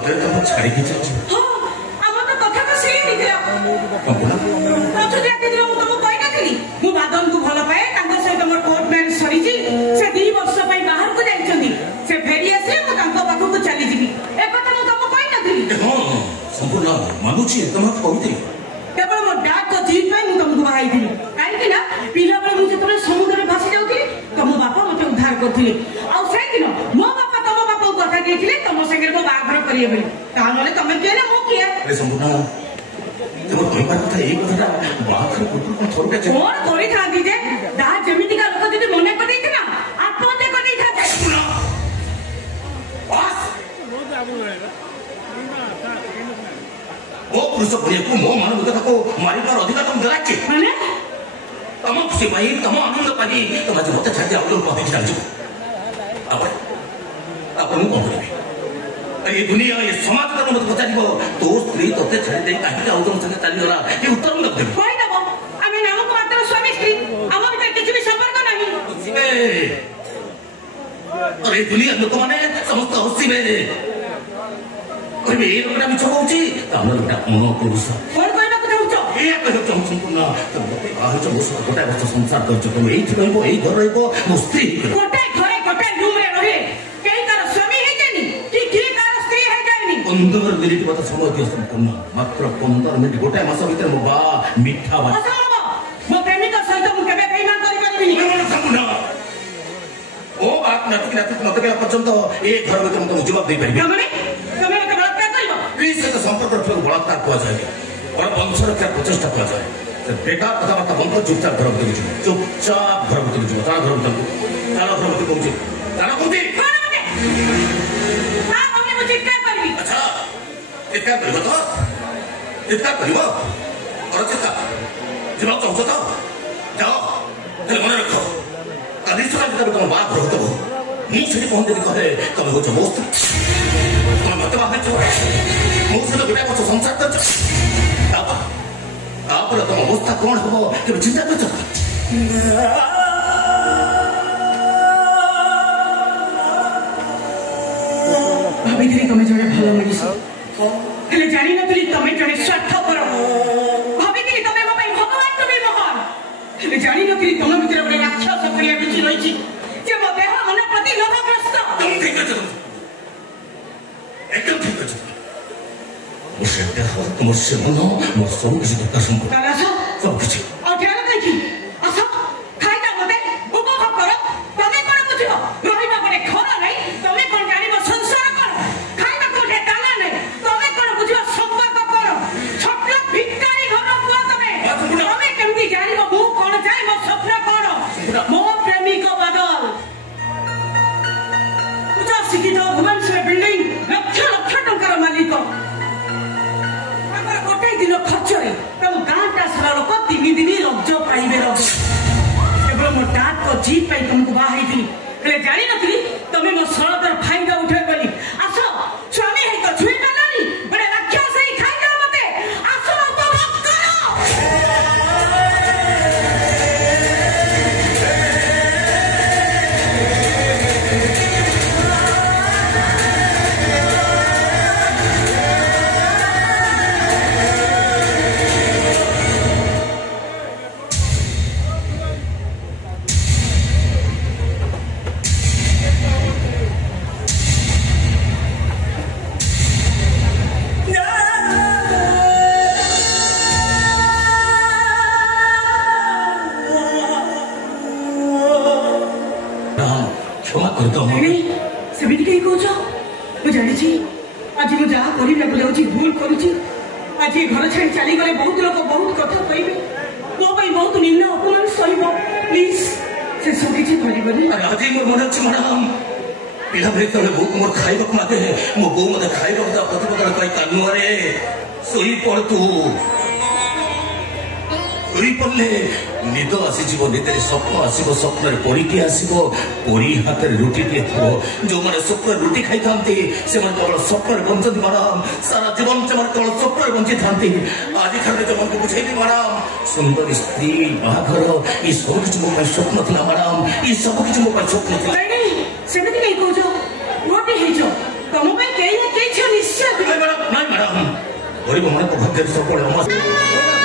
सतरे तुम छाड़ी के चल हां हमर तो कथा को से निकला प्रचुरिया दिन मु तुम कहि नथली मु बादन को भलो पाए तांको सहित मोर कोर्ट मैरिज सरी जी से 2 वर्ष पई बाहर को जाइछंदी से फेरी आसे मु तांको पाखु को चली जिबी ए कथा मु तुम कहि नथली हां संपूर्ण मानुची तुम कहते केवल मो डाक को जीत पई मु तुमको बाहाई दिली काहे कि ना पिला बळे मु जतले समुद्र में भासी जाउथि तो मो बापा मते उद्धार करथिले आ से दिन मो बापा तम बापा कथा देथिले तम संगे मो बाघर करिए बली तानले तमे केले मो किए अरे संपूर्ण तुम कहबार कथा एई कथा बाघर कुकुर कोन थोरके छ कोन तोरी थांदी जे दा जेमिति का लोक जदी मने कर देथि ना आत्महत्या कर देथि बस वो पुरुष भरिया को मो मानवता को मारी पर अधिकार तुम दलाचे माने तम खुशी पाई तम आनंद पाई तम आज मत छाड़ी आउ लोग कहि जाजु अपन को करे ये दुनिया ये समाज का मत पचारिबो तो स्त्री तोते छाड़ी दे काहे आउ तुम संगे चली गला ये उत्तर न दे कोई दबो आमे नाम को मात्र स्वामी स्त्री हम भीतर किछ भी संपर्क नहीं अरे दुनिया लोक माने समस्त हसिबे कहबे ए लोकटा मिछ कहउची तामर लोकटा मन पुरुष कोन कहबा को चाहउछ ए कहउ चाहउ संपूर्ण तुम मते बाहर छ बस गोटा बस संसार कर छ तुम एई रहबो एई घर रहबो मो स्त्री गोटा घरे गोटा रूम रे रहे केई तार स्वामी हे जानी कि तार स्त्री हे जानी 15 मिनिट मत समय दियो संपूर्ण मात्र 15 मिनिट गोटा मास भीतर मो बा मिठा बा मो प्रेमिका सहित मु केबे बेईमान करि परिबिनी संपूर्ण ओ बात नाटक मत के पर्यंत ए घर भीतर तुम जवाब दे परिबे संपर्क रखा बलात्कार कहुए बड़ वंश रक्षा प्रचेषा कहुए बेकार कथबार्ता बंद कर चुपचाप घर भर चुपचाप घर भर जी तार घर भर तार घर भर कहूँ तार कहती अच्छा चित्कार कर तो चित्कार कर चित्कार जीवा चाहूँ तो जाओ मन रख कल सकाल तुम बाप रहो मुझे पहुंचे कहे तुम हूँ मो तुम मत बाहर मुझे गोटे वर्ष संसार कर तुम अवस्था कौन हम केवल चिंता कर भाभी तुम जड़े भल मनीष जानी नी तुम जड़े स्वार्थपर भाभी तुम भगवान तुम महान जानी नी तुम भर गोटे राक्षस क्रिया बिछी रही मो देह मन प्रति लोभग्रस्त एकदम ठीक अच्छे मुझे देह तुम से मन मोर सब किसी दरकार सब किसी जीत पाई तुमको बाहाई थी जानी नी तुम मो सरदर फायदा उठे बोली आस स्वामी है तो छुई पानी बड़े राक्षस ही खाई दो मते आस उपभोग आज मुझे जहाँ कर भूल करुच्ची आज घर छाड़ी चली गले बहुत लोग बहुत कथा कहे मो बहुत निम्न अपमान सह प्लीज से सब किसी आज मोर मन अच्छे मैडम पिला बेले तक बो मोर खाइबा मागे मो बो मत खाइबा प्रतिपदन कई कानुआरे सोई पड़ तू सोई पड़ले निद आसीज निदे स्वप्न आसो स्वप्न परीटी आसो परी हाथ में रुटी टे थो जो मैंने स्वप्न रुटी खाई था से केवल स्वप्न बंचती मैडम सारा जीवन से केवल स्वप्न बंची था आज खाली जो मन को बुझे मैडम सुंदर स्त्री बाघर ये सब किसी मो स्वप्न था मैडम ये सब किसी मो स्वप्न था तुम निश्चय ଗରିବମାନଙ୍କ ଭାଗ୍ୟରେ ସବୁବେଳେ ଅମାସ